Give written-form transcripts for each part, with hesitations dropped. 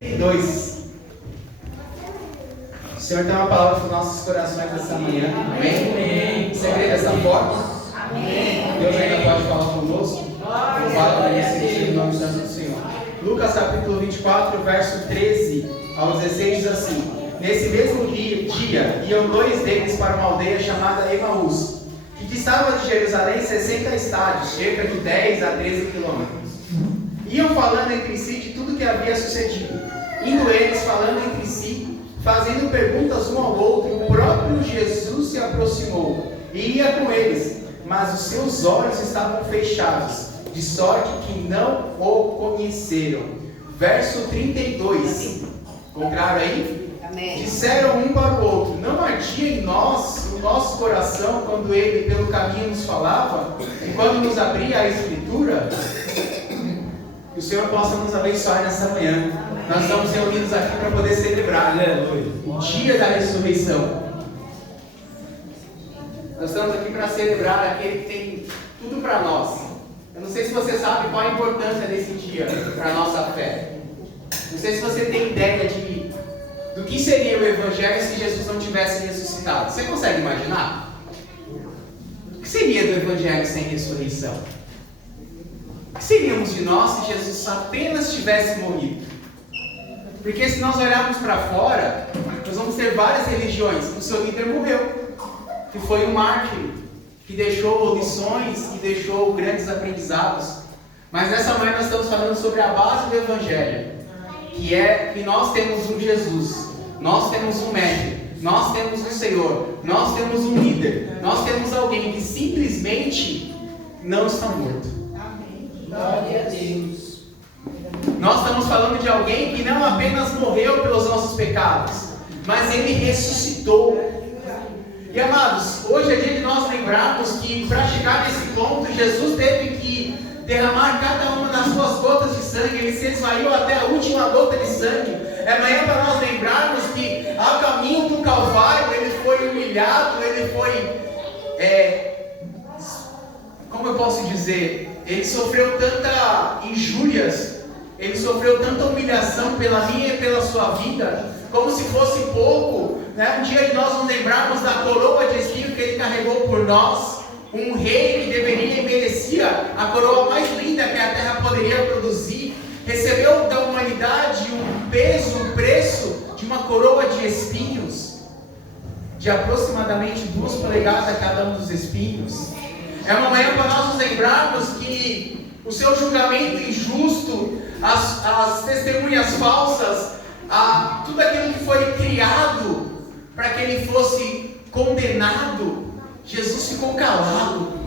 2. O Senhor tem uma palavra para os nossos corações essa manhã. Amém? Você crê dessa forma? Amém. Deus ainda pode falar conosco? Louvado em nome do Senhor. Lucas capítulo 24, verso 13 ao 16 diz assim: Nesse mesmo dia iam dois deles para uma aldeia chamada Emaús, que distava de Jerusalém 60 estádios, cerca de 10 a 13 quilômetros. Iam falando entre si de tudo que havia sucedido. Indo eles falando entre si, fazendo perguntas um ao outro, o próprio Jesus se aproximou e ia com eles, mas os seus olhos estavam fechados, de sorte que não o conheceram. Verso 32. Encontraram aí? Amém. Disseram um para o outro: não ardia em nós o nosso coração quando ele pelo caminho nos falava e quando nos abria a Escritura? Que o Senhor possa nos abençoar nessa manhã. Nós estamos reunidos aqui para poder celebrar o dia da ressurreição. Nós estamos aqui para celebrar aquele que tem tudo para nós. Eu não sei se você sabe qual a importância desse dia para a nossa fé. Não sei se você tem ideia do que seria o Evangelho se Jesus não tivesse ressuscitado. Você consegue imaginar? O que seria do Evangelho sem ressurreição? O que seríamos de nós se Jesus apenas tivesse morrido? Porque se nós olharmos para fora, nós vamos ter várias religiões. O seu líder morreu, que foi um mártir, que deixou lições e deixou grandes aprendizados. Mas nessa manhã nós estamos falando sobre a base do Evangelho, que é que nós temos um Jesus, nós temos um mestre, nós temos um Senhor, nós temos um líder, nós temos alguém que simplesmente não está morto. Glória a Deus. Nós estamos falando de alguém que não apenas morreu pelos nossos pecados, mas ele ressuscitou. E amados, hoje é dia de nós lembrarmos que para chegar nesse ponto, Jesus teve que derramar cada uma das suas gotas de sangue. Ele se esvaiu até a última gota de sangue. É amanhã para nós lembrarmos que ao caminho do Calvário ele foi humilhado, ele foi, como eu posso dizer, ele sofreu tanta injúrias, ele sofreu tanta humilhação pela minha e pela sua vida, como se fosse pouco, né? Um dia de nós nos lembrarmos da coroa de espinho que ele carregou por nós, um rei que deveria e merecia a coroa mais linda que a terra poderia produzir, recebeu da humanidade o peso, o preço de uma coroa de espinhos, de aproximadamente 2 polegadas cada um dos espinhos. É uma manhã para nós nos lembrarmos que o seu julgamento injusto, as testemunhas falsas, tudo aquilo que foi criado para que ele fosse condenado, Jesus ficou calado.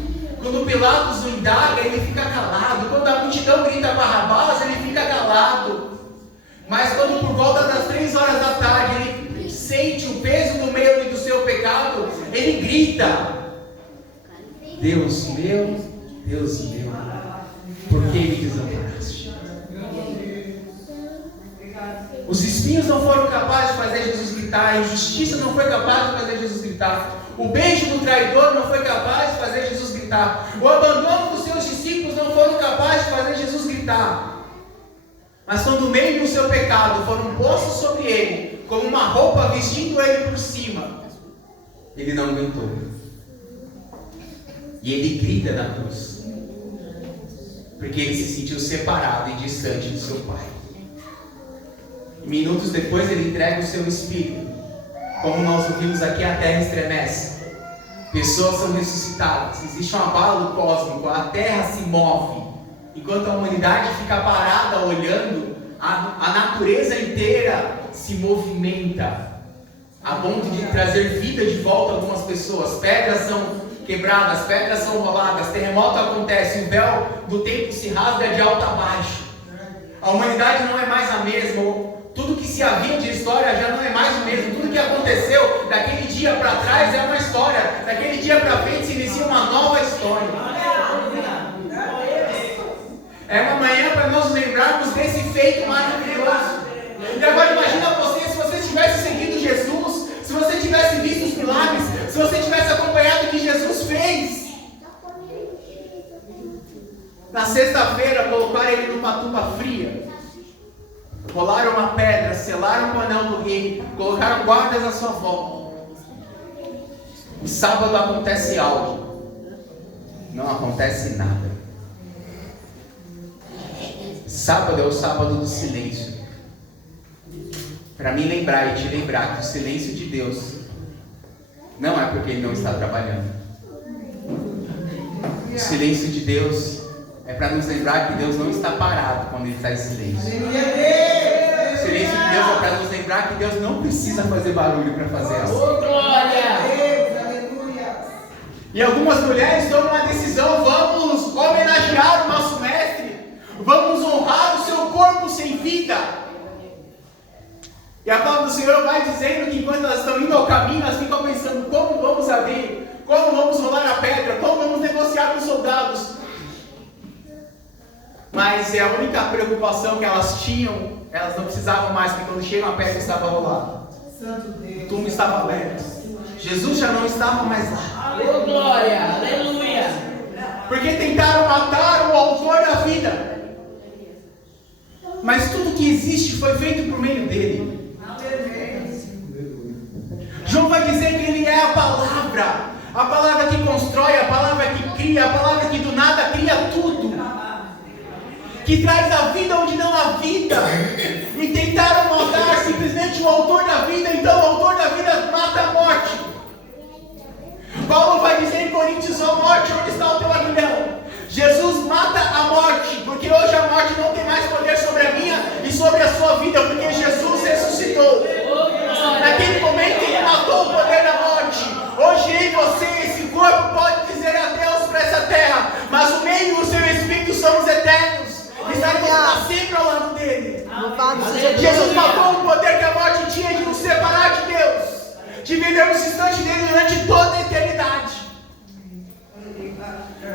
Quando Pilatos o indaga, ele fica calado. Quando a multidão grita Barrabás, ele fica calado. Mas quando por volta das 3 horas da tarde ele sente o peso do medo e do seu pecado, ele grita: Deus meu, por que me desamparaste? Os espinhos não foram capazes de fazer Jesus gritar, a injustiça não foi capaz de fazer Jesus gritar, o beijo do traidor não foi capaz de fazer Jesus gritar, o abandono dos seus discípulos não foram capazes de fazer Jesus gritar. Mas quando o meio do seu pecado foram postos sobre ele, como uma roupa vestindo ele por cima, ele não aguentou. E ele grita na cruz, porque ele se sentiu separado e distante do seu Pai. E minutos depois ele entrega o seu espírito. Como nós ouvimos aqui, a terra estremece, pessoas são ressuscitadas, existe um abalo cósmico, a terra se move, enquanto a humanidade fica parada olhando, a natureza inteira se movimenta, a ponto de trazer vida de volta a algumas pessoas. Pedras são quebradas, pedras são roladas, terremoto acontece, o véu do tempo se rasga de alto a baixo. A humanidade não é mais a mesma, tudo que se havia de história já não é mais o mesmo, tudo que aconteceu daquele dia para trás é uma história, daquele dia para frente se inicia uma nova história. É uma manhã para nós lembrarmos desse feito maravilhoso. E agora imagina você, se você tivesse seguido Jesus, se você tivesse visto os milagres, se você tivesse acompanhado o que Jesus fez. Na sexta-feira colocaram ele numa tumba fria, rolaram uma pedra, selaram o anel do rei, colocaram guardas à sua volta. E sábado acontece algo. Não acontece nada. Sábado é o sábado do silêncio. Para mim lembrar e te lembrar que o silêncio de Deus não é porque Ele não está trabalhando. O silêncio de Deus é para nos lembrar que Deus não está parado quando Ele está em silêncio. O silêncio de Deus é para nos lembrar que Deus não precisa fazer barulho para fazer assim. E algumas mulheres tomam uma decisão: vamos homenagear o nosso mestre, vamos honrar o seu corpo sem vida. E a palavra do Senhor vai dizendo que enquanto elas estão indo ao caminho, elas ficam pensando: como vamos abrir? Como vamos rolar a pedra? Como vamos negociar com os soldados? Mas é a única preocupação que elas tinham. Elas não precisavam mais, porque quando chegam a pedra estava rolada. O túmulo estava aberto. Jesus já não estava mais lá. Oh, glória, aleluia. Porque tentaram matar o autor da vida. Mas tudo que existe foi feito por meio dele. João vai dizer que ele é a palavra que constrói, a palavra que cria, a palavra que do nada cria tudo, que traz a vida onde não há vida. E tentaram matar simplesmente o autor da vida, então o autor da vida mata a morte. Paulo vai dizer em Coríntios: ó morte, onde está o teu aguilhão? Jesus mata a morte, porque hoje a morte não tem mais poder sobre a minha e sobre a sua vida, porque Jesus ressuscitou. Naquele momento ele matou o poder da morte. Hoje em você, esse corpo pode dizer adeus para essa terra, mas o meio e o seu espírito somos eternos. Estaremos para sempre ao lado dele. Jesus matou o poder que a morte tinha de nos separar de Deus, de vivermos distante dele durante toda a eternidade.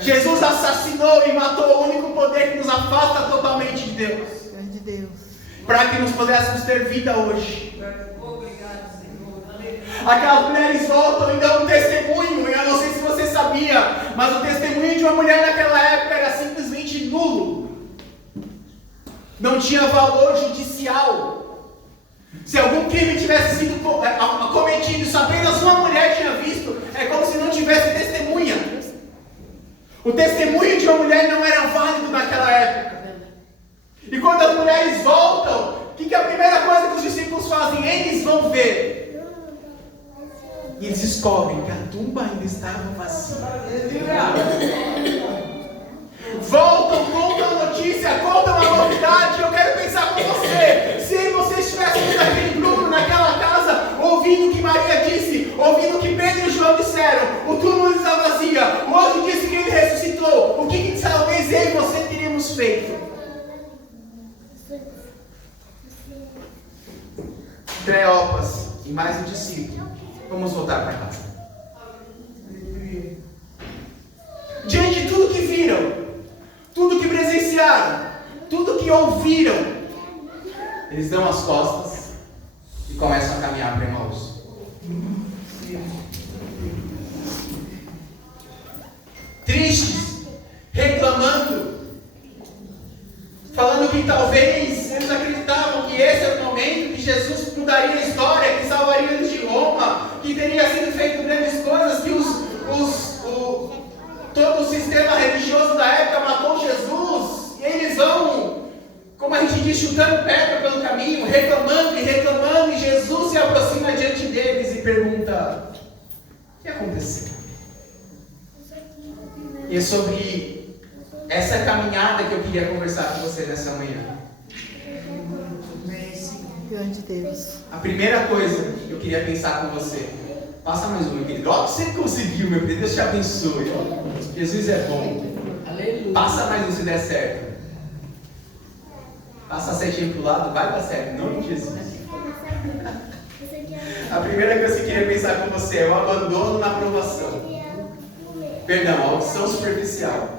Jesus assassinou e matou o único poder que nos afasta totalmente de Deus, para que nos pudéssemos ter vida hoje. Aquelas mulheres voltam e dão um testemunho. Eu não sei se você sabia, mas o testemunho de uma mulher naquela época era simplesmente nulo. Não tinha valor judicial. Se algum crime tivesse sido cometido, se apenas uma mulher tinha visto, é como se não tivesse testemunha. O testemunho de uma mulher não era válido naquela época. E quando as mulheres voltam, o que é a primeira coisa que os discípulos fazem? Eles vão ver. E eles descobrem que a tumba ainda estava vazia. Voltam, contam a notícia, contam a novidade. Eu quero pensar com você: se você estivesse naquele grupo, naquela casa, ouvindo o que Maria disse, ouvindo o que Pedro e João disseram, o túmulo está vazio, o outro disse que ele ressuscitou, o que talvez eu e você teríamos feito? Cleopas e mais um discípulo. Vamos voltar para casa. Diante de tudo que viram, tudo que presenciaram, tudo que ouviram, eles dão as costas e começam a caminhar para Emaús. Tristes, reclamando, falando que talvez eles acreditavam que esse era o momento que Jesus mudaria a história, que salvaria eles de Roma, que teria sido feito grandes coisas, que todo o sistema religioso da época matou Jesus, e eles vão, como a gente diz, chutando pedra pelo caminho, reclamando, e Jesus se aproxima diante deles e pergunta: o que aconteceu? E é sobre essa caminhada que eu queria conversar com você nessa manhã. Grande Deus. A primeira coisa que eu queria pensar com você. Passa mais uma, querido. Ó, você conseguiu, meu querido. Deus te abençoe. Jesus é bom. Aleluia. Passa mais um se der certo. Passa a setinha pro lado, vai dar certo. Em nome de Jesus. A primeira coisa que eu queria pensar com você é o abandono na aprovação. Perdão, a opção superficial.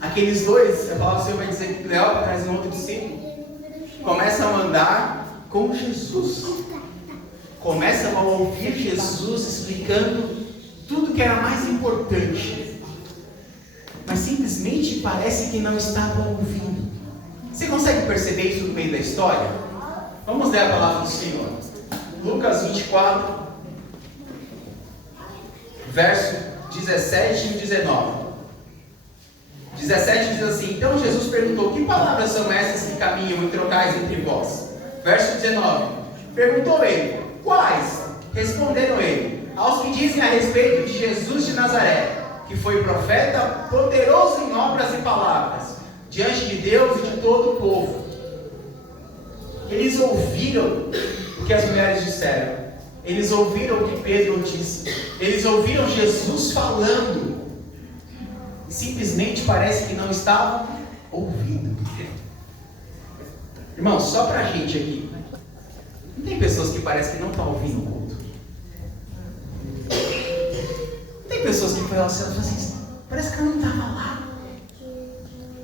Aqueles dois, a palavra do Senhor vai dizer que Cleópatra traz um outro discípulo. Começam a andar com Jesus. Começam a ouvir Jesus explicando tudo que era mais importante. Mas simplesmente parece que não estavam ouvindo. Você consegue perceber isso no meio da história? Vamos ler a palavra do Senhor. Lucas 24, verso 17 e 19. 17 diz assim: então Jesus perguntou: que palavras são essas que caminham e trocais entre vós? Verso 19. Perguntou ele: quais? Responderam ele: aos que dizem a respeito de Jesus de Nazaré, que foi profeta, poderoso em obras e palavras, diante de Deus e de todo o povo. Eles ouviram o que as mulheres disseram. Eles ouviram o que Pedro disse. Eles ouviram Jesus falando. E simplesmente parece que não estavam ouvindo. Irmão, só pra gente aqui. Não tem pessoas que parecem que não estão ouvindo o culto? Não tem pessoas que falam assim, parece que ela não estava lá.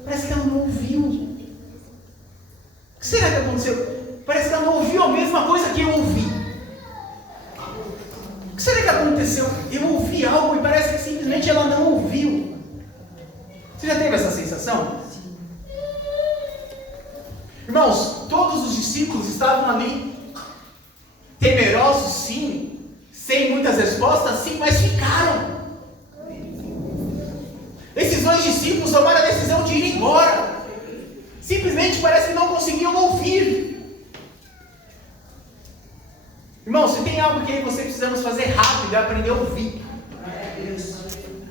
Parece que ela não ouviu. O que será que aconteceu? Parece que ela não ouviu a mesma coisa que eu ouvi. O que será que aconteceu? Eu ouvi algo e parece que simplesmente ela não ouviu. Você já teve essa sensação? Irmãos, todos os discípulos estavam ali, temerosos sim, sem muitas respostas sim, mas ficaram. Esses dois discípulos tomaram a decisão de ir embora. Simplesmente parece que não conseguiam ouvir. Irmão, se tem algo que você precisamos fazer rápido, é aprender a ouvir.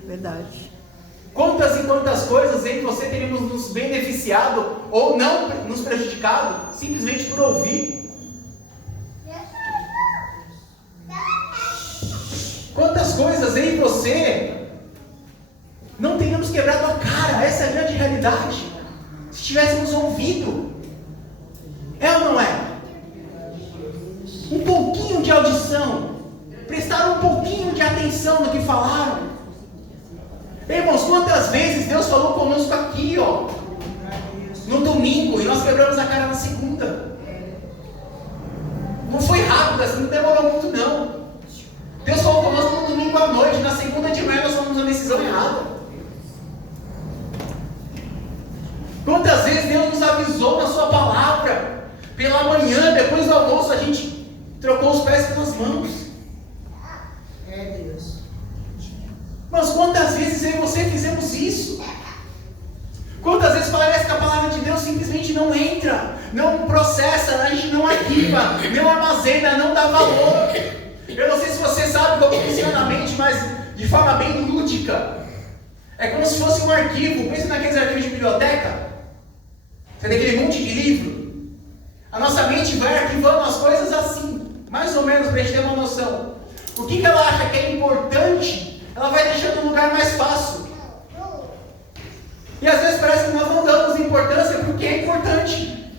Verdade. Quantas e quantas coisas em você teríamos nos beneficiado ou não nos prejudicado simplesmente por ouvir. Quantas coisas em você não teríamos quebrado a cara. Essa é a grande realidade. Se tivéssemos ouvido. É ou não é? Um pouquinho de audição. Prestar um pouquinho de atenção no que falaram. Irmãos, quantas vezes Deus falou conosco aqui, ó, no domingo, e nós quebramos a cara na segunda. Não foi rápido assim, não demorou muito não. Deus falou conosco no domingo à noite, na segunda de manhã nós tomamos uma decisão errada. Quantas vezes Deus nos avisou na sua palavra, pela manhã, depois do almoço, a gente trocou os pés pelas mãos. É Deus. Mas quantas vezes eu e você fizemos isso? Quantas vezes parece que a palavra de Deus simplesmente não entra, não processa, a gente não arquiva, não armazena, não dá valor. Eu não sei se você sabe como funciona a mente, mas de forma bem lúdica. É como se fosse um arquivo. Pensa naqueles arquivos de biblioteca. Você tem aquele monte de livro. A nossa mente vai arquivando as coisas assim, mais ou menos, para a gente ter uma noção. O que ela acha que é importante, ela vai deixando no lugar mais fácil. E às vezes parece que nós não damos importância porque é importante.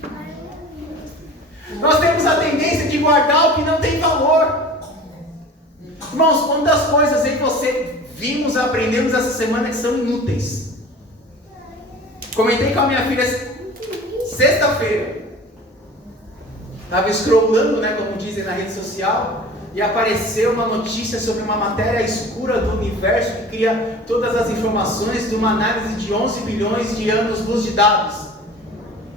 Nós temos a tendência de guardar o que não tem valor. Irmãos, quantas coisas aí você vimos, aprendemos essa semana que são inúteis. Comentei com a minha filha sexta-feira. Estava scrollando, né, como dizem na rede social, e apareceu uma notícia sobre uma matéria escura do universo que cria todas as informações de uma análise de 11 bilhões de anos-luz de dados.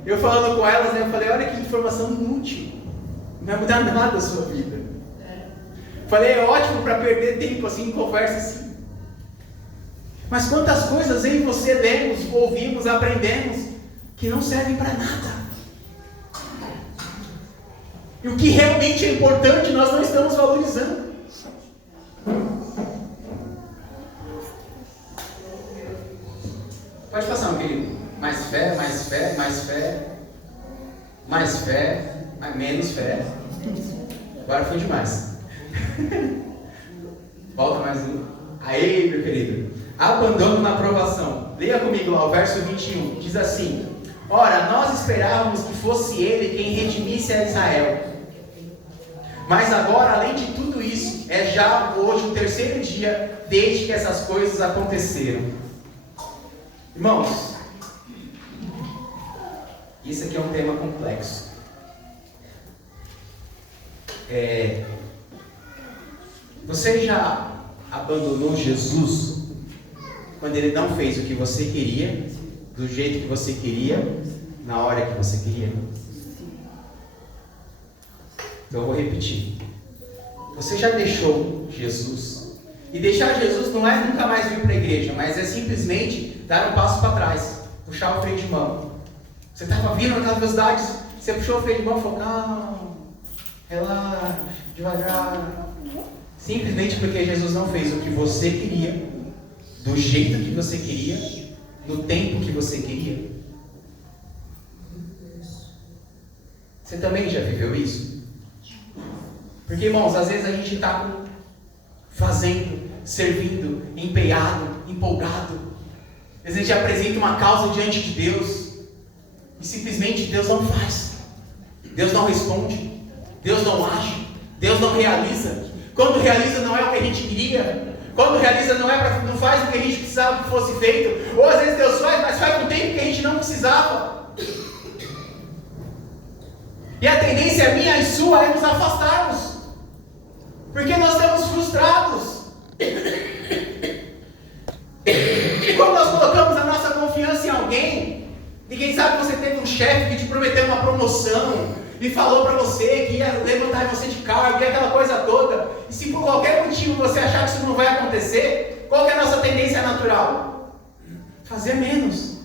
Eu falando com elas, né, eu falei, olha que informação inútil. Não vai mudar nada a sua vida. Falei, é ótimo para perder tempo assim, em conversa assim. Mas quantas coisas eu e você lemos, ouvimos, aprendemos, que não servem para nada. E o que realmente é importante, nós não estamos valorizando. Pode passar, meu querido. Mais fé, mais fé, mais fé. Mais fé, menos fé. Agora foi demais. Volta mais um. Aí, meu querido. Abandono na aprovação. Leia comigo lá o verso 21. Diz assim: ora, nós esperávamos que fosse ele quem redimisse a Israel. Mas agora, além de tudo isso, é já hoje o terceiro dia desde que essas coisas aconteceram. Irmãos, isso aqui é um tema complexo. Você já abandonou Jesus quando ele não fez o que você queria, do jeito que você queria, na hora que você queria? Então eu vou repetir. Você já deixou Jesus? E deixar Jesus não é nunca mais vir para a igreja, mas é simplesmente dar um passo para trás, puxar o freio de mão. Você estava vindo naquela velocidade, você puxou o freio de mão e falou, calma, relaxa, devagar. Simplesmente porque Jesus não fez o que você queria, do jeito que você queria, no tempo que você queria. Você também já viveu isso? Porque, irmãos, às vezes a gente está fazendo, servindo, empenhado, empolgado. Às vezes a gente apresenta uma causa diante de Deus e simplesmente Deus não faz. Deus não responde. Deus não age. Deus não realiza. Quando realiza não é o que a gente queria. Quando realiza não faz o que a gente precisava que fosse feito. Ou às vezes Deus faz, mas faz no tempo que a gente não precisava. E a tendência minha e sua é nos afastarmos. Porque nós estamos frustrados. E quando nós colocamos a nossa confiança em alguém, e quem sabe você teve um chefe que te prometeu uma promoção, e falou para você que ia levantar você de cargo, e aquela coisa toda, e se por qualquer motivo você achar que isso não vai acontecer, qual que é a nossa tendência natural? Fazer menos,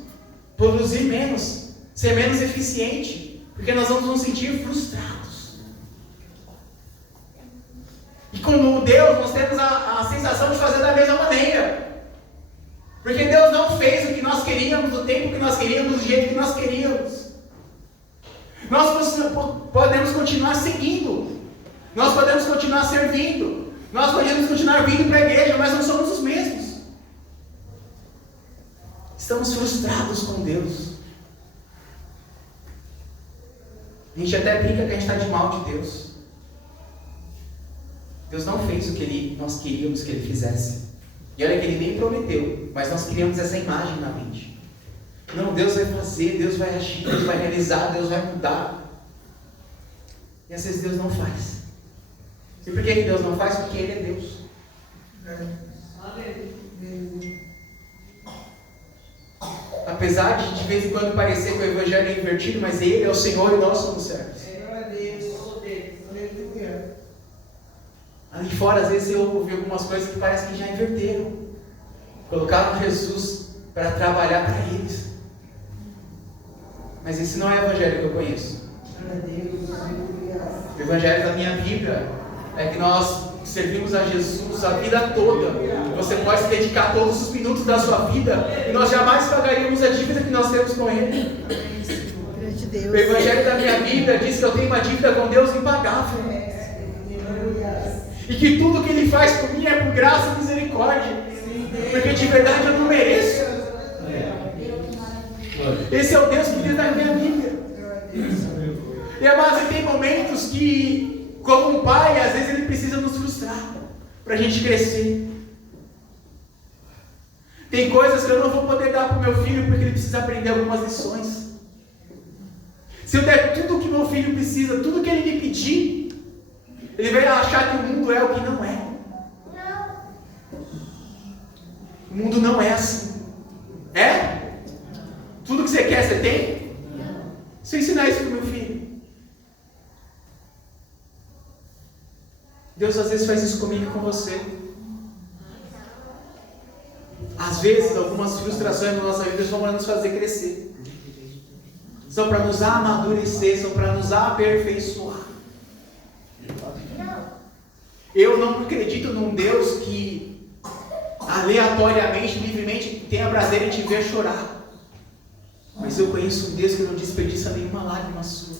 produzir menos, ser menos eficiente, porque nós vamos nos sentir frustrados. E com Deus nós temos a sensação de fazer da mesma maneira. Porque Deus não fez o que nós queríamos, no tempo que nós queríamos, do jeito que nós queríamos. Nós podemos continuar seguindo. Nós podemos continuar servindo. Nós podemos continuar vindo para a igreja, mas não somos os mesmos. Estamos frustrados com Deus. A gente até brinca que a gente está de mal de Deus. Deus não fez o que nós queríamos que Ele fizesse. E olha que Ele nem prometeu, mas nós criamos essa imagem na mente. Não, Deus vai fazer, Deus vai agir, Deus vai realizar, Deus vai mudar. E às vezes Deus não faz. E por que Deus não faz? Porque Ele é Deus. Apesar de vez em quando parecer que o Evangelho é invertido, mas Ele é o Senhor e nós somos servos. Ali fora, às vezes eu ouvi algumas coisas que parece que já inverteram. Colocaram Jesus para trabalhar para eles. Mas esse não é o Evangelho que eu conheço. O Evangelho da minha Bíblia é que nós servimos a Jesus a vida toda. Você pode se dedicar todos os minutos da sua vida e nós jamais pagaríamos a dívida que nós temos com Ele. O Evangelho da minha Bíblia diz que eu tenho uma dívida com Deus impagável. E que tudo que Ele faz por mim é por graça e misericórdia. Porque de verdade eu não mereço. Esse é o Deus que diz na minha Bíblia. E amados, tem momentos que, como um pai, às vezes Ele precisa nos frustrar para a gente crescer. Tem coisas que eu não vou poder dar para o meu filho porque ele precisa aprender algumas lições. Se eu der tudo o que meu filho precisa, tudo que ele me pedir, ele vai achar que o mundo é o que não é. O mundo não é assim. É? Tudo que você quer, você tem? Se eu ensinar isso para o meu filho. Deus às vezes faz isso comigo e com você. Às vezes, algumas frustrações na nossa vida são para nos fazer crescer. São para nos amadurecer, são para nos aperfeiçoar. Eu não acredito num Deus que aleatoriamente, livremente, tenha prazer em te ver chorar. Mas eu conheço um Deus que não desperdiça nenhuma lágrima sua.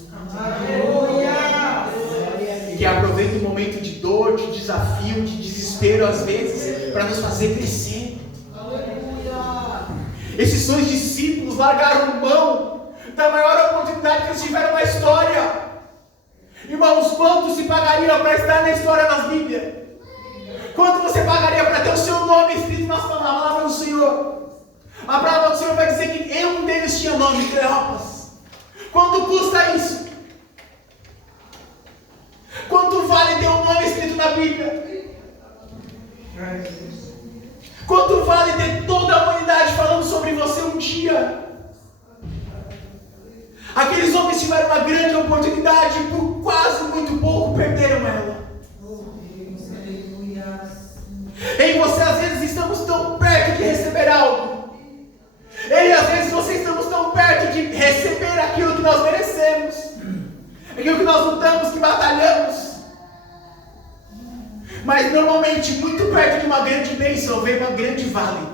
Que aproveita o momento de dor, de desafio, de desespero às vezes, para nos fazer crescer. Esses dois discípulos largaram mão da maior oportunidade que eles tiveram na história. Irmãos, quanto se pagaria para estar na história das Bíblias? Quanto você pagaria para ter o seu nome escrito na palavra do Senhor? A palavra do Senhor vai dizer que um deles tinha nome, Cleopas. Quanto custa isso? Quanto vale ter um nome escrito na Bíblia? Quanto vale ter toda a humanidade falando sobre você um dia? oportunidade e por quase muito pouco perderam ela. Oh Deus, aleluia. Eu e você às vezes estamos tão perto de receber algo. Eu e às vezes você estamos tão perto de receber aquilo que nós merecemos. Aquilo que nós lutamos, que batalhamos. Mas normalmente, muito perto de uma grande bênção, vem uma grande vale.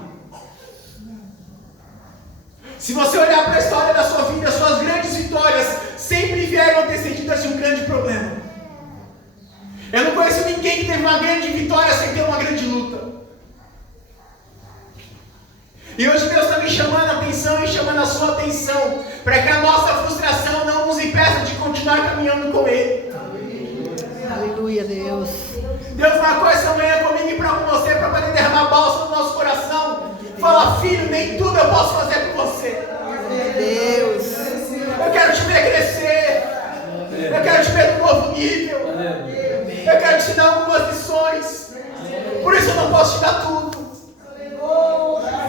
Se você olhar para a história da sua vida, suas grandes vitórias sempre vieram antecedidas de um grande problema. Eu não conheço ninguém que teve uma grande vitória sem ter uma grande luta. E hoje Deus está me chamando a atenção e chamando a sua atenção para que a nossa frustração não nos impeça de continuar caminhando com Ele. Aleluia, Deus. Deus marcou essa manhã comigo e para você para poder derramar bálsamo no nosso coração. Fala, filho, nem tudo eu posso fazer por você. Deus. Eu quero te ver crescer. Eu quero te ver no novo nível. Eu quero te dar algumas lições. Por isso eu não posso te dar tudo.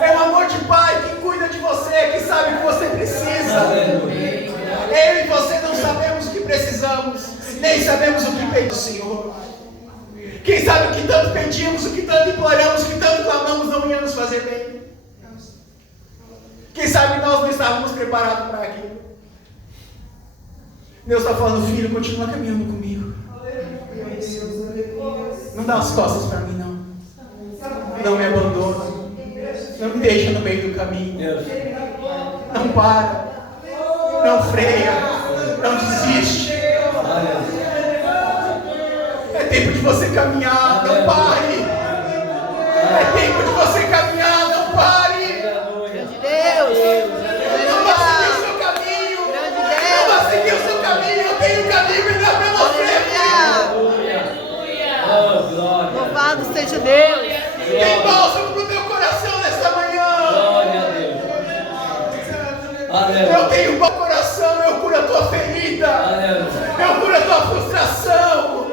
É o amor de pai que cuida de você, que sabe o que você precisa. Eu e você não sabemos o que precisamos, nem sabemos o que pedimos, Senhor. Quem sabe o que tanto pedimos, o que tanto imploramos, o que tanto clamamos, não ia nos fazer bem. Quem sabe nós não estávamos preparados para aquilo. Deus está falando, filho, continua caminhando comigo. Não dá as costas para mim, não. Não me abandona. Não me deixa no meio do caminho. Não para. Não freia. Não desiste. É tempo de você caminhar. Não pare. É tempo de você caminhar. Não pare. Deus. Não vá seguir o seu caminho. Não vá seguir o seu caminho. Eu tenho um caminho melhor para você. Louvado seja Deus. Tem bálsamo pro teu coração nesta manhã. Eu tenho um bom coração, eu curo a tua ferida. Eu curo a tua frustração.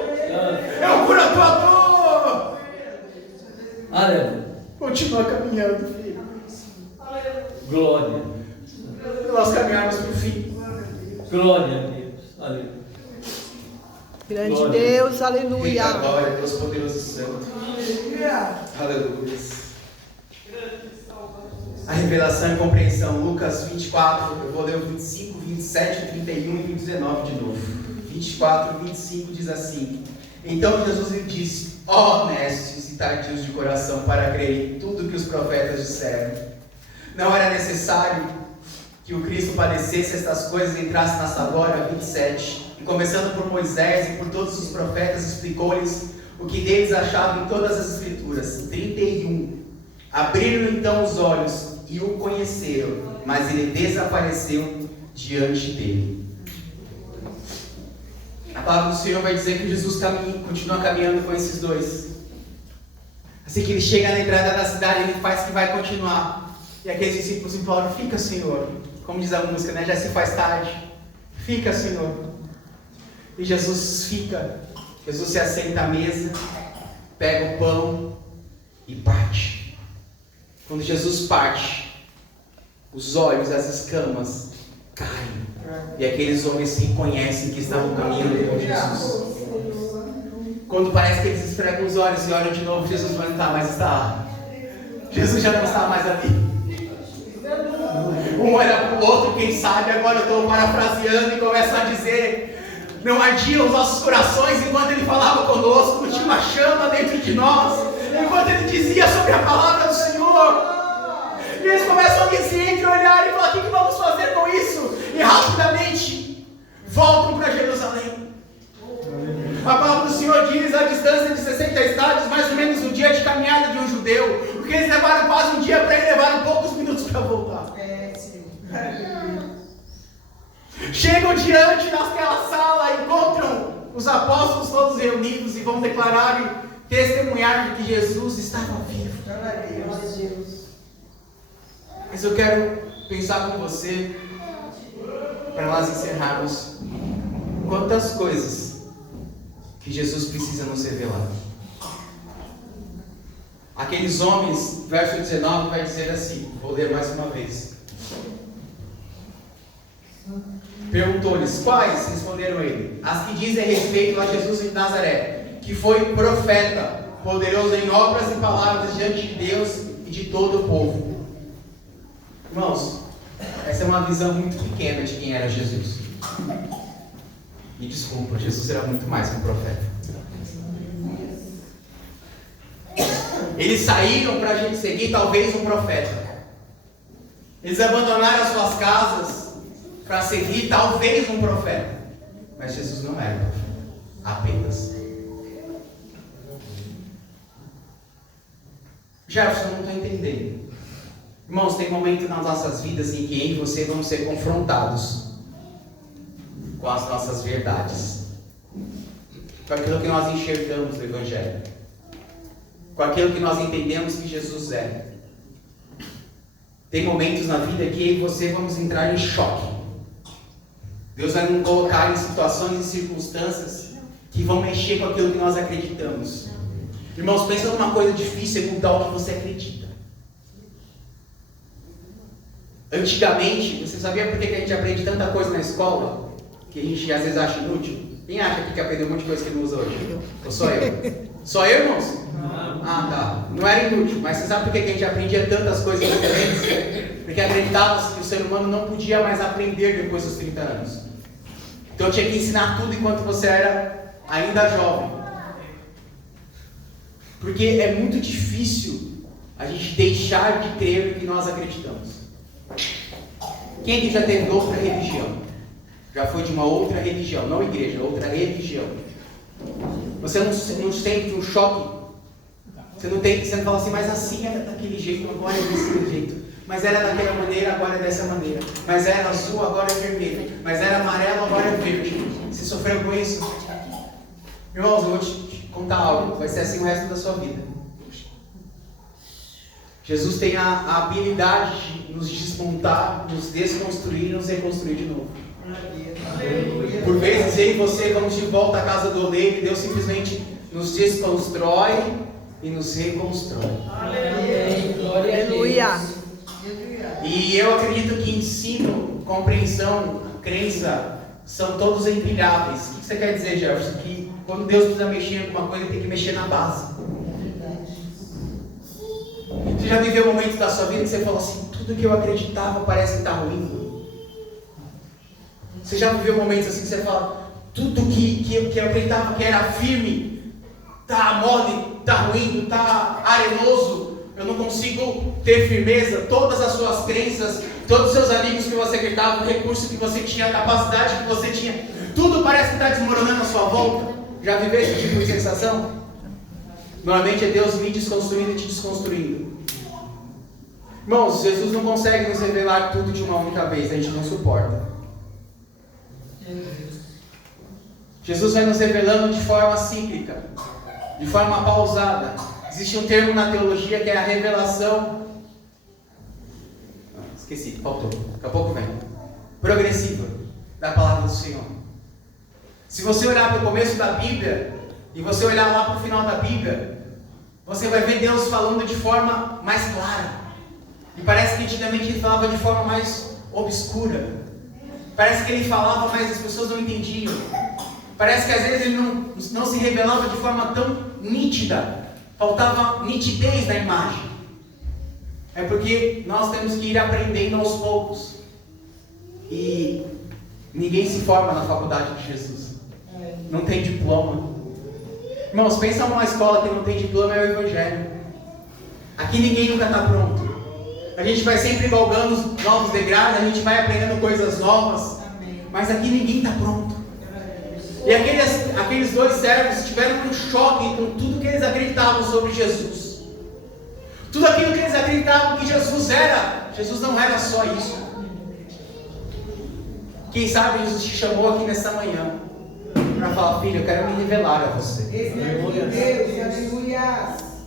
Eu curo a tua dor. Continua caminhando, filho. Glória. Nós caminharmos para o fim. Glória a Deus. Aleluia. Grande Glória. Deus, aleluia. Glória a Deus poderoso e santo. Aleluia. A revelação e compreensão. Lucas 24, eu vou ler o 25, 27, 31 e 19 de novo. 24, 25 diz assim: Então Jesus lhe disse: Ó honestos e tardios de coração para crer em tudo que os profetas disseram. Não era necessário que o Cristo padecesse estas coisas e entrasse na sua glória. 27. E começando por Moisés e por todos os profetas, explicou-lhes o que deles achavam em todas as escrituras. 31. Abriram então os olhos e o conheceram, mas ele desapareceu diante dele. A palavra do Senhor vai dizer que Jesus continua caminhando com esses dois. Assim que ele chega na entrada da cidade, ele faz que vai continuar. E aqueles discípulos imploram: Fica, Senhor. Como diz a música, né? Já se faz tarde. Fica, Senhor. E Jesus fica. Jesus se assenta à mesa, pega o pão e parte. Quando Jesus parte, os olhos, as escamas caem. E aqueles homens se reconhecem que estavam caminhando com Jesus. Quando parece que eles esfregam os olhos e olham de novo, Jesus não está mais lá. Jesus já não está mais ali. Um olha para o outro, quem sabe, agora eu estou parafraseando e começa a dizer: não ardiam os nossos corações enquanto ele falava conosco, tinha uma chama dentro de nós, enquanto ele dizia sobre a palavra do Senhor. E eles começam a dizer entre olhar e falar: o que vamos fazer com isso? E rapidamente voltam para Jerusalém. A palavra do Senhor diz: a distância de 60 estádios, mais ou menos um dia de caminhada de um judeu, porque eles levaram quase um dia para ir, levaram poucos minutos para voltar. Chegam diante daquela sala, encontram os apóstolos todos reunidos e vão declarar e testemunhar de que Jesus estava vivo. Mas eu quero pensar com você, para nós encerrarmos, quantas coisas que Jesus precisa nos revelar. Aqueles homens, verso 19 vai dizer assim, vou ler mais uma vez. Perguntou-lhes, quais? Responderam ele. As que dizem respeito a Jesus de Nazaré, que foi profeta, poderoso em obras e palavras diante de Deus e de todo o povo. Irmãos, essa é uma visão muito pequena de quem era Jesus. Me desculpa, Jesus era muito mais que um profeta. Eles saíram para a gente seguir talvez um profeta. Eles abandonaram as suas casas para seguir talvez um profeta. Mas Jesus não era profeta, apenas. Jefferson, eu não estou entendendo. Irmãos, tem momentos nas nossas vidas em que eu e você vamos ser confrontados com as nossas verdades, com aquilo que nós enxergamos do Evangelho, com aquilo que nós entendemos que Jesus é. Tem momentos na vida que eu e você vamos entrar em choque. Deus vai nos colocar em situações e circunstâncias que vão mexer com aquilo que nós acreditamos. Irmãos, pensa numa coisa difícil, é mudar o que você acredita. Antigamente, você sabia por que a gente aprende tanta coisa na escola? Que a gente às vezes acha inútil? Quem acha aqui que aprendeu um monte de coisa que não usa hoje? Ou só eu? Só eu, irmãos? Ah, tá. Não era inútil, mas você sabe por que a gente aprendia tantas coisas diferentes? Porque acreditava-se que o ser humano não podia mais aprender depois dos 30 anos. Então tinha que ensinar tudo enquanto você era ainda jovem. Porque é muito difícil a gente deixar de crer no que nós acreditamos. Quem aqui já teve outra religião? Já foi de uma outra religião, não igreja, outra religião. Você não sente um choque? Você não fala assim, mas assim era daquele jeito, agora é desse jeito. Mas era daquela maneira, agora é dessa maneira. Mas era azul, agora é vermelho. Mas era amarelo, agora é verde. Você sofreu com isso? Irmãos, eu vou te contar algo. Vai ser assim o resto da sua vida. Jesus tem a habilidade de nos desmontar, nos desconstruir e nos reconstruir de novo. Por vezes eu e você vamos de volta à casa do oleiro e Deus simplesmente nos desconstrói e nos reconstrói. Aleluia. E eu acredito que ensino, compreensão, crença são todos empilháveis. O que você quer dizer, Jefferson? Que quando Deus precisa mexer em alguma coisa, Ele tem que mexer na base. Você já viveu momentos da sua vida que você falou assim, tudo que eu acreditava parece que está ruim? Você já viveu momentos assim que você fala, tudo que eu acreditava que era firme, está mole, está ruim, está arenoso, eu não consigo ter firmeza, todas as suas crenças, todos os seus amigos que você acreditava, o recurso que você tinha, a capacidade que você tinha, tudo parece que está desmoronando à sua volta. Já viveu esse tipo de sensação? Normalmente é Deus me desconstruindo e te desconstruindo. Irmãos, Jesus não consegue nos revelar tudo de uma única vez, a gente não suporta. Jesus vai nos revelando de forma cíclica, de forma pausada. Existe um termo na teologia que é a revelação. Esqueci, faltou. Daqui a pouco vem. Progressiva da palavra do Senhor. Se você olhar para o começo da Bíblia e você olhar lá para o final da Bíblia, você vai ver Deus falando de forma mais clara. E parece que antigamente Ele falava de forma mais obscura. Parece que Ele falava, mas as pessoas não entendiam. Parece que às vezes Ele não se revelava de forma tão nítida. Faltava nitidez na imagem. É porque nós temos que ir aprendendo aos poucos. E ninguém se forma na faculdade de Jesus. Não tem diploma. Irmãos, pensa numa escola que não tem diploma, é o Evangelho. Aqui ninguém nunca está pronto. A gente vai sempre galgando novos degraus, a gente vai aprendendo coisas novas. Mas aqui ninguém está pronto. E aqueles dois servos tiveram um choque com tudo que eles acreditavam sobre Jesus. Tudo aquilo que eles acreditavam que Jesus era, Jesus não era só isso. Quem sabe Jesus te chamou aqui nessa manhã para falar, filho, eu quero me revelar a você.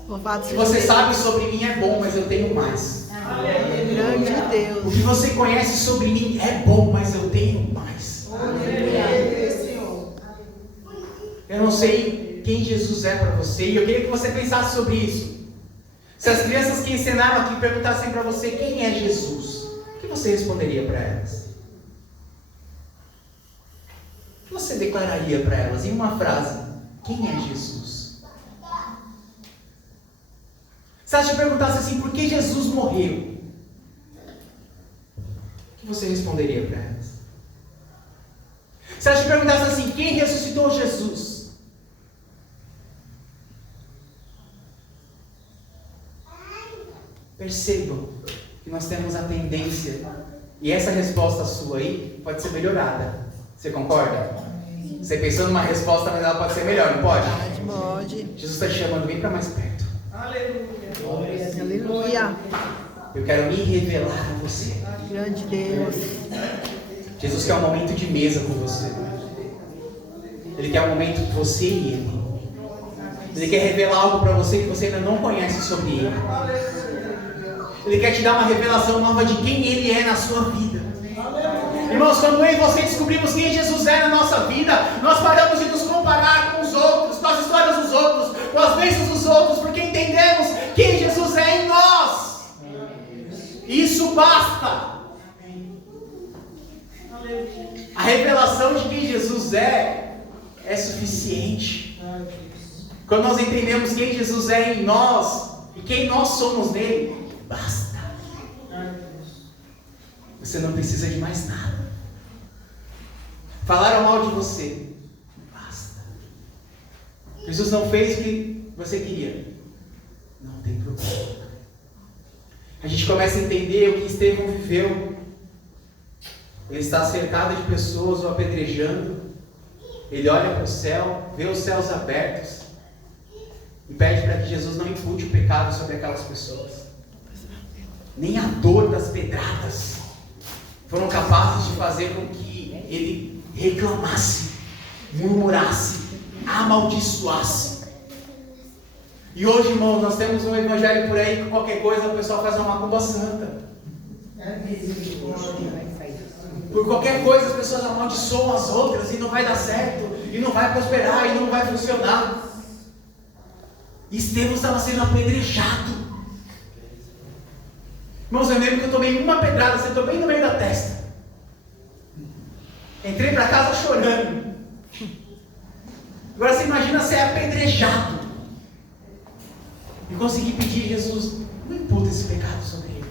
Louvado O que seja você Deus. sabe sobre mim é bom, mas eu tenho mais. Grande O Deus. que você conhece sobre mim é bom, mas eu tenho mais. Eu não sei quem Jesus é para você, e eu queria que você pensasse sobre isso. Se as crianças que ensinaram aqui perguntassem para você quem é Jesus, o que você responderia para elas? declararia para elas, em uma frase, quem é Jesus? Se elas te perguntassem assim, por que Jesus morreu? O que você responderia para elas? Se elas te perguntassem assim, quem ressuscitou Jesus? Percebam que nós temos a tendência, e essa resposta sua aí pode ser melhorada. Você concorda? Você pensou numa resposta, mas ela pode ser melhor, não pode? Pode. Jesus está te chamando bem para mais perto. Aleluia. Eu quero me revelar a você. Grande Deus. Jesus quer um momento de mesa com você. Ele quer um momento de você e Ele. Ele quer revelar algo para você que você ainda não conhece sobre Ele. Ele quer te dar uma revelação nova de quem Ele é na sua vida. Irmãos, quando eu e você descobrimos quem Jesus é na nossa vida, nós paramos de nos comparar com os outros, com as histórias dos outros, com as bênçãos dos outros, porque entendemos quem Jesus é em nós. Isso basta. A revelação de quem Jesus é suficiente. Quando nós entendemos quem Jesus é em nós e quem nós somos nele, basta. Você não precisa de mais nada. Falaram mal de você, basta. Jesus não fez o que você queria, não tem problema. A gente começa a entender o que Estevão viveu. Ele está cercado de pessoas o apedrejando. Ele olha para o céu, vê os céus abertos e pede para que Jesus não impute o pecado sobre aquelas pessoas. Nem a dor das pedradas foram capazes de fazer com que ele reclamasse, murmurasse, amaldiçoasse. E hoje, irmãos, nós temos um evangelho por aí que qualquer coisa o pessoal faz uma macumba santa. Por qualquer coisa as pessoas amaldiçoam as outras e não vai dar certo, e não vai prosperar, e não vai funcionar. E Estevão estava sendo apedrejado. Irmãos, eu lembro que eu tomei uma pedrada, sentou bem no meio da testa. Entrei para casa chorando. Agora você imagina ser apedrejado e conseguir pedir a Jesus, não imputa esse pecado sobre eles.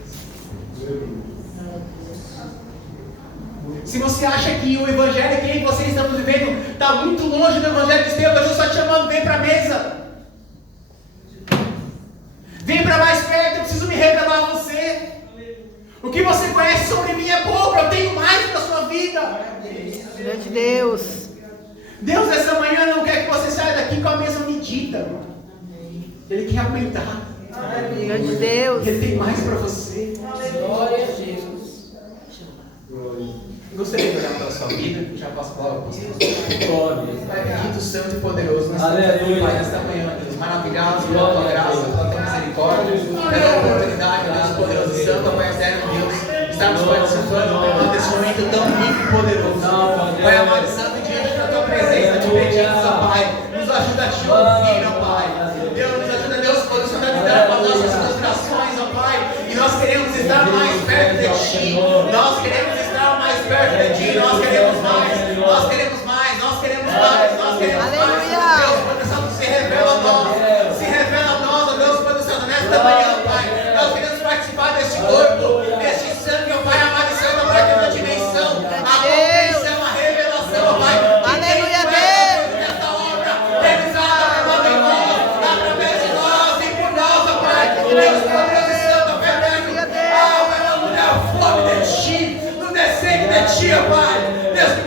Se você acha que o evangelho que vocês estão vivendo está muito longe do evangelho de Estevão, Jesus está te chamando, vem para a mesa. Vem para mais perto, eu preciso me revelar a você. O que você conhece sobre mim é pouco, eu tenho mais para a sua vida. Grande Deus. Deus essa manhã não quer que você saia daqui com a mesma medida. Ele quer aumentar. Grande Deus. Ele tem mais para você. Glória a Jesus. Eu gostaria de olhar para a sua vida, já passo a palavra para você. Glória. Pai bendito, santo e poderoso, nós Aleluia. Pai, nesta manhã, Deus, maravilhoso pela tua graça, pela tua misericórdia, pela oportunidade, Deus poderoso e santo, Pai eterno, Deus, estamos participando desse momento tão rico e poderoso. Pai amado e santo, diante da tua presença, te pedimos, ó Pai, nos ajuda a te ouvir, ó Pai. Deus, nos ajuda, Deus, por isso está lidando com as nossas considerações, ó Pai, e nós queremos estar mais perto de ti, nós queremos estar mais perto de ti, nós queremos mais, nós queremos mais, nós queremos mais, nós queremos mais. Deus, Pai Santo, se revela a nós, ó Deus, Pai Santo, nesta manhã, Pai, nós queremos participar deste corpo, deste sangue, ó Pai, amado e santo, ó Pai, desta dimensão, a compreensão, a revelação, ó Pai, Aleluia, Deus, nesta obra, realizada, amado em nós, através de nós e por nós, ó Pai, Deus, poderoso e santo, ó Pai, eterno, a fome de ti, no descer de ti, ó Pai, Deus, que